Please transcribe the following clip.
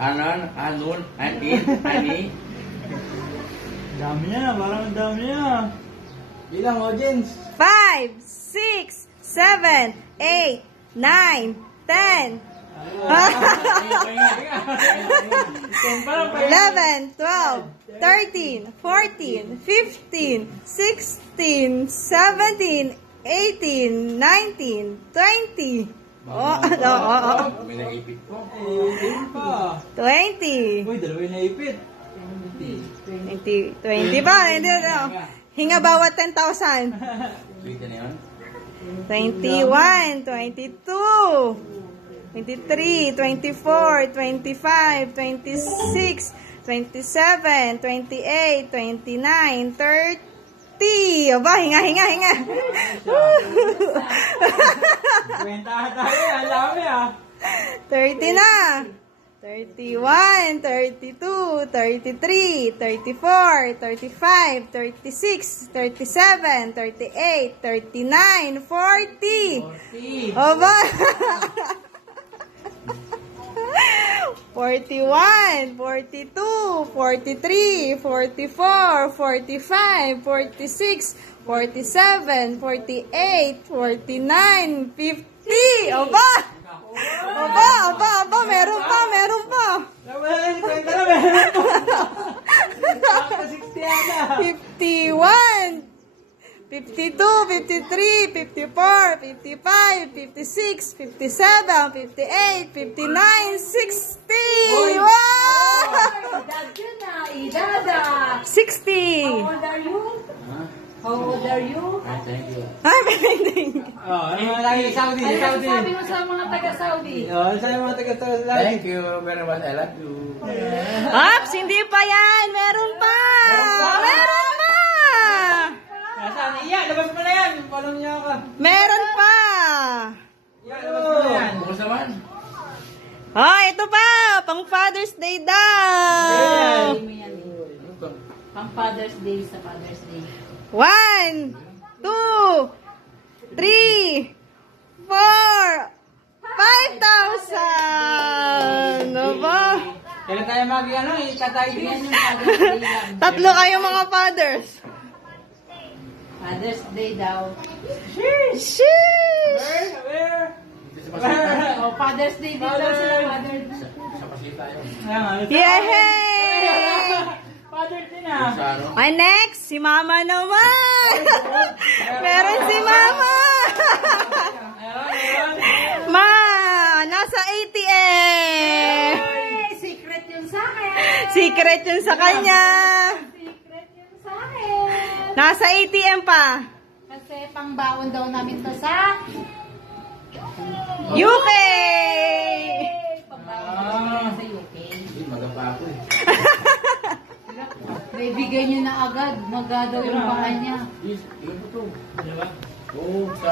Anul, ani. Dami niya, parang dami niya. Bilang audience. 5, 6, 7, 8, 9, 10. 11, 12, 13, 14, 15, 16, 17, 18, 19, 20. May naipit ko. 20. Uy, dalawa yung naipit. 20 ba? Hinga bawat 10,000. Dito na yun? 21, 22, 23, 24, 25, 26, 27, 28, 29, 30. Aba, hinga. Kwentahan tayo, ang dami 30 na. 31, 32, 33, 34, 35, 36, 37, 38, 39, 40. Aba! 41, 42, 43, 44, 45, 46, 47, 48, 49, 50. Aba! Meron pa. 51, 52, 53, 54, 55, 56, 57, 58, 59, 60! Wow! Idada! 60! How old are you? Thank you. Ay, pwedeng. Ano lagi sa Saudi? Ano sabi mo sa mga taga-Saudi? Saan yung mga taga-Saudi? Thank you very much. I love you. Ops, hindi pa yan. Meron pa. Nasaan? Iya, labas mo na yan. Palam niya ka. Meron pa. Iya, labas mo na yan. Bukas naman. Ito pa. Pang Father's Day daw. Sabi mo yan. Pang Father's Day sa Father's Day. 1, 2, 3, 4, 5,000. Aba. Kailan tayo ikatay din? Yan yung Father's Day lang. Tatlo kayo mga fathers. Father's Day daw. Sheesh. Where? Oh, Father's Day din daw sila. Father's Day. Sa pasita yun. Yay! Father din Sa ano? Ay, next, si Mama naman. Meron si Mama. Ma, nasa ATM. Secret yun sa akin. Secret yun sa kanya. Secret yun sa akin. Nasa ATM pa. Kasi pangbaon daw namin to sa UK. Pangbaon daw namin sa UK. Hindi, magapa ako eh. May bigay niyo na agad. Magadaw yung pa kanya. Yes, yun po to. Oo, sa